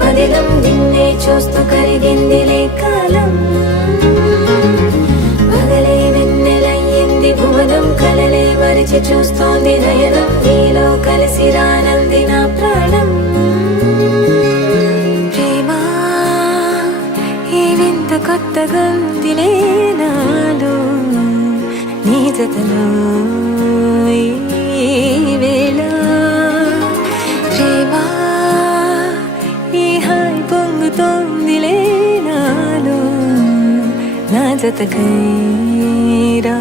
పదిలం నిన్నే చూస్తూ కరిగిందిలే కాలం పగలే వెన్నెలయ్యింది భువనం కలలే మరిచి చూస్తోంది నయనం నీలో కలిసి రానంది నా ప్రాణం ప్రేమ ఈ వింత కొత్తగా ఉందిలే నాలో నీ జతలో ఈ వేళ ప్రేమ ఈ హాయి పొంగుతోందిలే నాలో నా జతకై రా